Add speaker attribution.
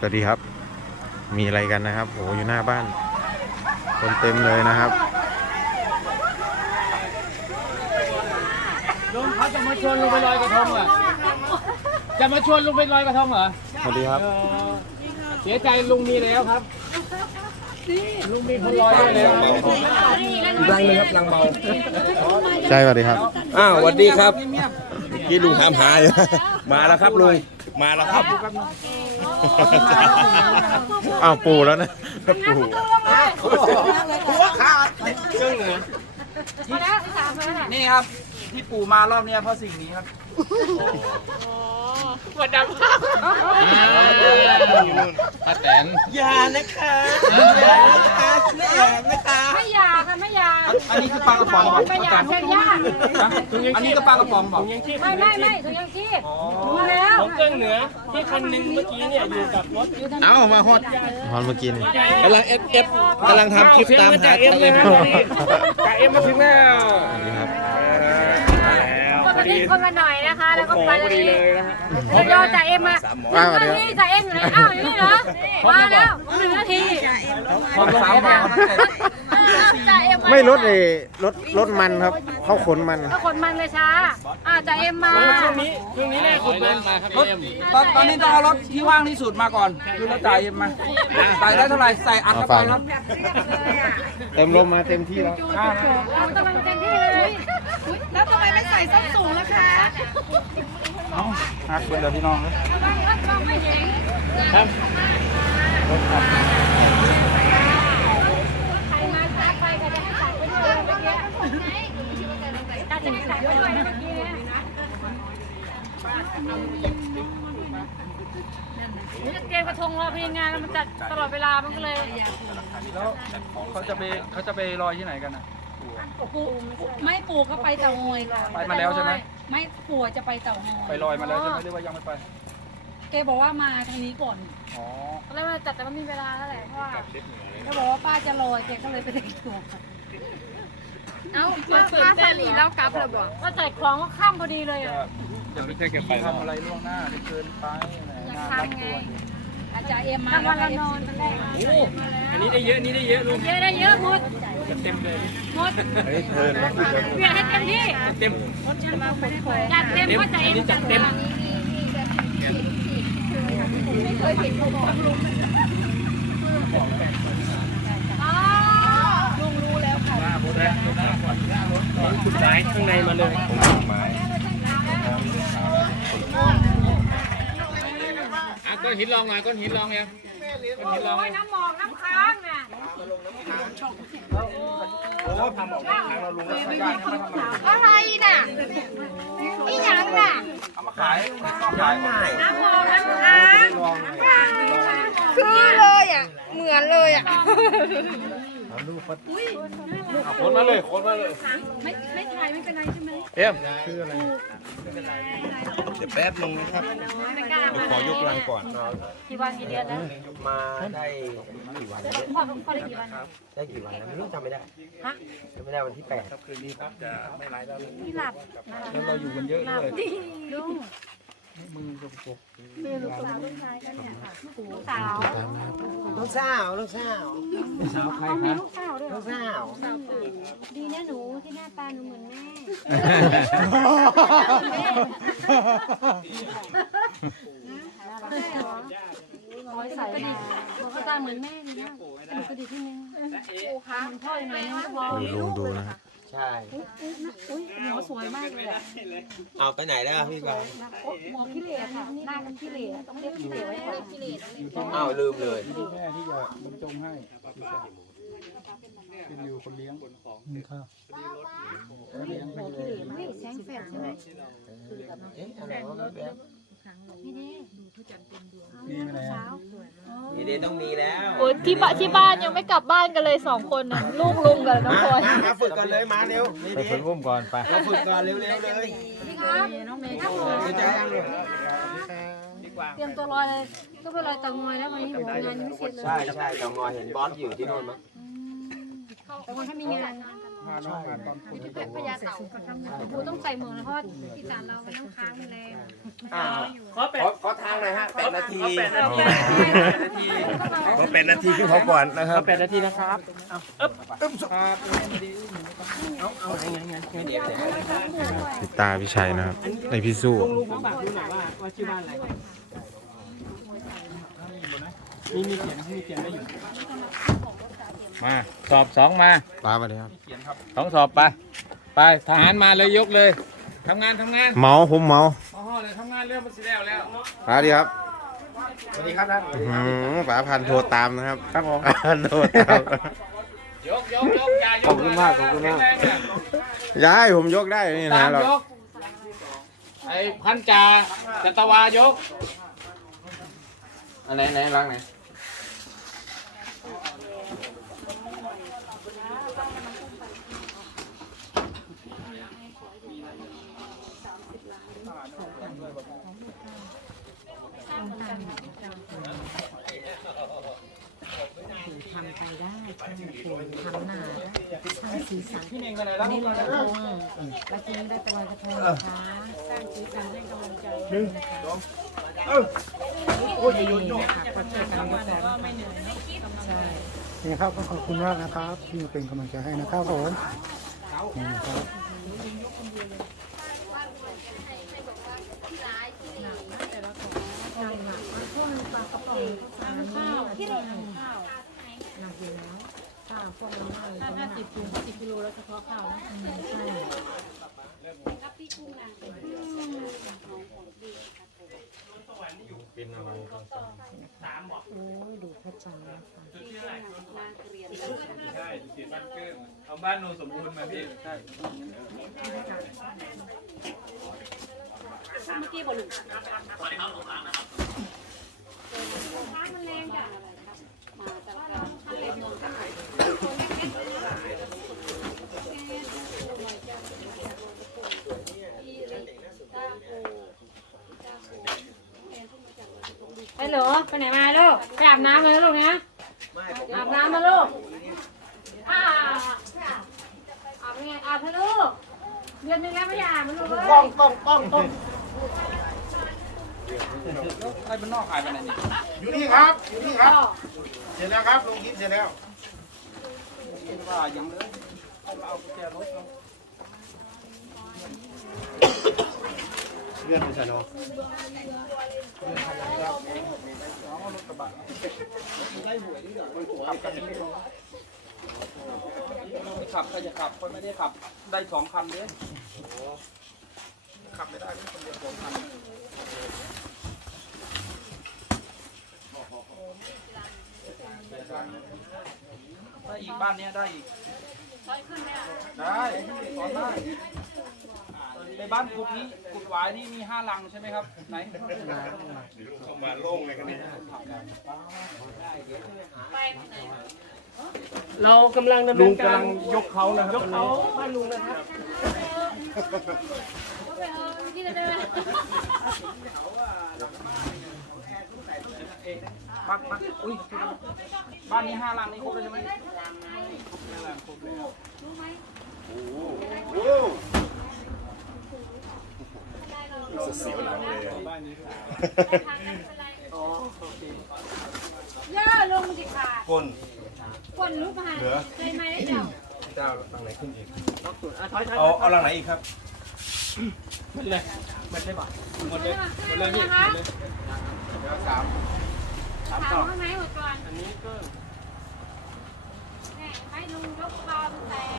Speaker 1: สวัสดีครับ มีอะไรกันนะครับโอ้โหอยู่หน้าบ้าน คนเต็มเลยนะครับ
Speaker 2: ลุงเขาจะมาชวนลุงไปลอยกระทงเหรอจะมาชวนลุงไปลอยกระทงเหรอ
Speaker 1: สวัสดีครับ
Speaker 2: เออเสียใจลุงมีแล้วครับลุงมีคนลอยไปแล้ว
Speaker 3: ลังเลยครับลังเบา
Speaker 1: ใช่สวัสดีครับ
Speaker 3: อ้าวสวัสดีครับที่ลุงถามหาอยู่มาแล้วครับลุงมาแล้วครับ
Speaker 1: อ้าวปู่แล้วนะปู่
Speaker 3: หัวขาด
Speaker 2: นี่ครับ ที่ปู่มารอบนี้เพราะสิ่งนี้ครับ
Speaker 4: ป้าแตน
Speaker 3: อย่านะคะอย่านะคะไม่แอบนะคะ
Speaker 5: ไม่อยากค่ะไม่ อยาก
Speaker 2: อันนี้คือปลากระป๋องบอก
Speaker 5: ไม่อยากแค่ยาก
Speaker 2: อันนี้ก็ปลากระป๋องบอก
Speaker 5: ไม่ไม่ไม่ถุงยังชีพรู้แล้ว
Speaker 4: เครื่องเหนือที่คันหนึ่งเมื่อกี้เนี่ยอยู่กับรถ
Speaker 1: เอามาฮอดฮอดเมื่อกี้นี่
Speaker 3: กำลังเอฟเอฟกำลังทำคลิปตามหา
Speaker 4: จ่าเอ็มเลยนะจ่าเอ็มมาถึงแล้ว
Speaker 1: สวัสดีครับ
Speaker 5: คนมานิดคนมาหน่อยนะคะ แล้วก็ไปเลยแล้วยอจ่าเอ็มมา
Speaker 1: อ้าวสวัสดีครับ
Speaker 5: นี่จ่าเอ็มอยู่ไหนอ้าวอยู่นี่เหรอมาแล้วหนึ่งนาที
Speaker 2: ขอบสามบาทตั้งแต่
Speaker 5: จ่าเอ็ม
Speaker 1: ไม่รถเอรถรถมันครับเขาขนมัน
Speaker 5: ก็คนมันเลยช้าอ่าจ่าเอ็มมา
Speaker 4: ช่วงนี้ช่วงนี้แน่คุณเป็นมาครับ
Speaker 2: รถ
Speaker 4: เอ็ม
Speaker 2: ตอนตอนนี้ต้องเอารถที่ว่างที่สุดมาก่อนคือรถจ่ายเอ็มมาใส่ได้เท่าไหร่ใส่อัดเข้าไปครับ
Speaker 1: เต็มลมมาเต็มที่แล้ว
Speaker 5: เรากำลังเต็มที่เลย
Speaker 6: แล้วทำไมไม่ใส่ส้นสูงล่ะคะ
Speaker 2: เอาหักเป็นเดี๋ยวพี่น้องเลย
Speaker 5: เราไม่เห็น
Speaker 4: ครับ
Speaker 5: ใครมาซักไปก็จะให้ใส่ไปด้วยเมื่อกี้การจะให้ใส่ไปด้วยนะ เกยจะเตรียมกระทงรอพีงานแล้วมันจัดตลอดเวลามันก็เลย
Speaker 2: แล้วเขาจะไปเขาจะไปลอยที่ไหนกันนะ
Speaker 6: ปู่ไม่ปู่เขาไปเต่างอยค่ะ
Speaker 2: ไปมาแล้วใช่ไหม
Speaker 6: ไม่ปู่จะไปเต่างอย
Speaker 2: ไปลอยมาแล้วใช่ไหมหรือว่ายังไม่ไป
Speaker 6: แกบอกว่ามาทางนี้ก่อน
Speaker 2: อ๋อ
Speaker 5: ตอนแรกมันจัดแต่มันมีเวลาแล้วแหละเพราะว่า
Speaker 6: แกบอกว่าป้าจะลอยแกก็เลยไปแต่งตัว
Speaker 5: เอ้ามาตื่นเต้นแล้วกลับเลยบอกว่าจ่ายของก็ข้ามพอดีเลยอะ
Speaker 2: จะไม่ใช่แกไปทำอะไรล่วงหน้าเดี๋ยวเกินไป
Speaker 5: อยาก
Speaker 2: งานรับ
Speaker 5: ทำไง
Speaker 2: ตัว
Speaker 6: อาจารย์เอ็มมา
Speaker 5: ทำวันละนอนตอนแรก
Speaker 4: โอ้อันนี้ได้เยอะอันนี้ได้เยอะลุง
Speaker 5: เยอะได้เยอะหมด
Speaker 4: เต็มเลย
Speaker 5: หมด
Speaker 1: เฮ้ยเทิน
Speaker 5: เปลี่ยนให้เต็มที่
Speaker 4: เต็ม
Speaker 5: จัดเต็มก็จะเอ็มจัดเต็ม
Speaker 4: ชุดไม้ข้างในมาเลยอะก้อนหินลองหน่อยก้อนหินลองยังก้อนหินลอง
Speaker 5: โอ้ยน้ำหมอกน้ำค้างน่ะ
Speaker 2: โอ้ทำออกมาขายเราลุงแล้วไม่ได้ไม่ทำอะไร
Speaker 5: อะไรน่ะนี่หยังน่ะ
Speaker 2: เอามาขายชอบขาย
Speaker 5: น้ำหมอกน้ำค้าง
Speaker 2: ลอง
Speaker 5: น้ำค้าง
Speaker 6: คือเลยอะเหมือนเลยอะ
Speaker 4: โคนมาเลยโคนมาเลย
Speaker 6: ไม่ไม่ถ่ายไม่เป็นไรใช่ไหม
Speaker 4: เอ็ม
Speaker 3: เดี๋ยวแป๊บนึงนะครับ
Speaker 5: ไม่กล้ามา
Speaker 3: ขอยกลังก่อน
Speaker 5: กี่วันกี่เดือนแล้ว
Speaker 3: มาได้กี่วันแล้ว
Speaker 5: พ่อพ่อได้กี่วันแล้ว
Speaker 3: ได้กี่วันแล้วไม่รู้จำไม่ได้
Speaker 5: ฮะ
Speaker 3: จำไม่ได้วันที่แปด
Speaker 2: คืนนี้ครับจะไม่ไลฟ์แล้ว
Speaker 5: ที่หลับ
Speaker 2: แล้วเราอยู่กันเยอะเลย
Speaker 5: ลุง
Speaker 2: มือจมปรก
Speaker 5: ลูกสาวลูกชายกันเนี่ยค่ะลูกสาว
Speaker 3: ลูกสาวลูกสาวลูก
Speaker 2: สาวใคร
Speaker 5: มี
Speaker 2: คะ
Speaker 5: ลูกสาวด้วยเหร
Speaker 3: ลู
Speaker 5: อก
Speaker 3: สาว
Speaker 5: ดีนะหนูที่หน้าตาหนูเหมือนแม่ ร้อยใส่มาเขาก็ตาเหมือนแม่เลยนะหนูก็ดีที่นึงโอ้ค่ะพ่อยังไงนะพอ
Speaker 1: ดูลุงดูนะครับ
Speaker 3: ใช่
Speaker 5: อุ้ยหมอสวยมากเลยอะ
Speaker 3: เอาไปไหนแล้วพี่บาง
Speaker 5: หมอขี้เหร่ค่ะหน้ากันขี้เหร่ต้องเรียกขี้เหร่ไว้ก่อนเอ้า
Speaker 3: วลืมเลยที่
Speaker 2: แม่ที่จะบรรจงให้เป็นอยู่คนเลี้ยงครับเลี้ยงไปเลย
Speaker 5: ไม่แสงแฝดใช่ไหม
Speaker 3: เอ๊ะอะไรวะแป๊บ
Speaker 5: นี่ดิ
Speaker 2: นี่ไปไหน
Speaker 5: สาว
Speaker 3: นี่เดต้องมีแล้ว
Speaker 7: โอ้ยที่บ้านที่บ้านยังไม่กลับบ้านกันเลยสองคนน่ะลูกลุงกับน้องพลอย
Speaker 3: มามาฝึกกันเลยมาเร็วนี่
Speaker 1: ไป
Speaker 3: เด
Speaker 1: ฝึกอุ้มก่อนไป
Speaker 3: เราฝึกกันเร็วๆเลย
Speaker 5: นี่ครับน้องเมย์ครับผม
Speaker 3: เดี๋ยวจะยังเลย
Speaker 5: เตรียมตัวลอยเลยก็ไปลอยเตางอยแล้ววันนี้หนูงานยังไม่เสร็จเลย
Speaker 3: ใช่ใช่เตางอยเห็นบอสอยู่ที่โน่นมั้ง
Speaker 5: แต่วันถ้ามีงาน
Speaker 2: พาน้องมาตอนฝนตก
Speaker 5: พญาเต่าปูต้องใส่หมวกนะเพราะว่าอีสานเรามันน้ำค้างมันแรง
Speaker 3: อ้าวขอขอทางหน่อยฮะแปดนาที
Speaker 2: นาที
Speaker 3: ขอแปดนาทีขึ้นเขาก่อนนะครับ
Speaker 2: แปดนาทีนะครับเอาอึ๊บครับ
Speaker 1: พี่ตาพี่ชัยนะครับในพี่สู้
Speaker 4: มาสอบสองมา
Speaker 1: ป้ามาเลยครับ
Speaker 4: สองสอบไปไปทหารมาเลยยกเลยทำงานทำงาน
Speaker 1: เมาผมเมา
Speaker 4: อ๋อเลยทำงานเรื่องมันสิแล้วแล้ว
Speaker 1: ป้าดีครับ
Speaker 3: สวัสดีครับท่าน
Speaker 1: อื้อหือป๋าพันธุ์โทรตามนะครับ
Speaker 3: ครับผม
Speaker 1: พันธุ์โทรตาม
Speaker 4: ยกยกยกอย่ายก
Speaker 3: ขอบคุณมากขอบคุณมาก
Speaker 4: แรงๆเนี่ย
Speaker 1: ย้ายผมยกได้นี่
Speaker 4: ตา
Speaker 1: นะ
Speaker 4: ม
Speaker 1: เรา
Speaker 4: ยกไอ้พันจ่าจตวายก
Speaker 3: อันไหนไหนล้างไหน
Speaker 8: ทำไปได้ช่างสวยทำหนาได้ช่างสีสัน
Speaker 2: พี่เน่งกันไหนแล้ว
Speaker 8: นี่กระทงแล้วทีนี้ได้ตะลอยกระทงนะคะสร้างสีสันให้กำลังใจหนะคะโอ้ยโยนโยนค่ะก็ช่วยกันยกแล้วใช่
Speaker 9: นี่ครับก็ขอบคุณมากนะครับที่มาเป็นกำลังใจให้นะครับผมนี่ครับ
Speaker 8: หนักหนักมาช่วงปลากระป๋อง ข้าวสารนี่ที่ไหนข้าวหนักอยู่แล้วข้าวพวกเรามากเลย
Speaker 5: ห้าสิบถึงสิบกิโลแล้วเฉพาะข้าวนะ
Speaker 8: ใช่โอ้ยดูพระจันทร์นะคะ
Speaker 4: เอาบ้านโนสมบูรณ์มาพี่
Speaker 5: ไปเหรอ ไปไหนมาลูกไปอาบน้ำมาแล้วลูกนะอาบน้ำมาลูกอาอาบยังไงอาบเถอะลูกเดือนหนึงแล้วไม่อยากอาบมันลูกเลย
Speaker 2: ป้องป้องป้องป้อง ใครเป็นนอกขายไปไหนนี่
Speaker 9: อยู่นี่ครับ อยู่นี่ครับ เสร็จแล้วครับ ลงคลิปเสร็จแล้ว
Speaker 2: ว่ายังเลยเอาเอากุญแจรถเรา
Speaker 9: เลื่อนไปใส่เนาะ
Speaker 2: ขับกันนี่เราไม่ขับใครจะขับคนไม่ได้ขับ ได้สองคันเลยขับไม่ได้คนเดียวสองคันถ้าอีก บ้านเนี้ยได้อีกได้สอนได้ในบ้านกุดนี้กุดหวายนี่มีห้าลังใช่ไหมครับ ไหน
Speaker 3: มาโล่งเลยกันนี่
Speaker 2: เรากำลังดำเนินการลุงกำลังยกเขานะครับยกเขาบ้านลุงนะครับ
Speaker 5: ที่จะได้ไหม
Speaker 2: บ้านบ้านอุ้ยบ้านนี้ห้าลังนี่ครบแล้วใช่ไหม
Speaker 3: เสียวหลังเลย
Speaker 5: ย่าลงสิค่ะ
Speaker 3: คน
Speaker 5: คนลุกมาเคยมาได้เจ้า
Speaker 3: เจ้าหลังไหนขึ้นอีกเอาเอาหลังไหนอีกครับ
Speaker 5: หมดเลยหมดเลยนะคะ
Speaker 2: สาม
Speaker 5: ถามว่าไหมหมดก่อน
Speaker 2: อันนี้ก็ luôn rút bom tàn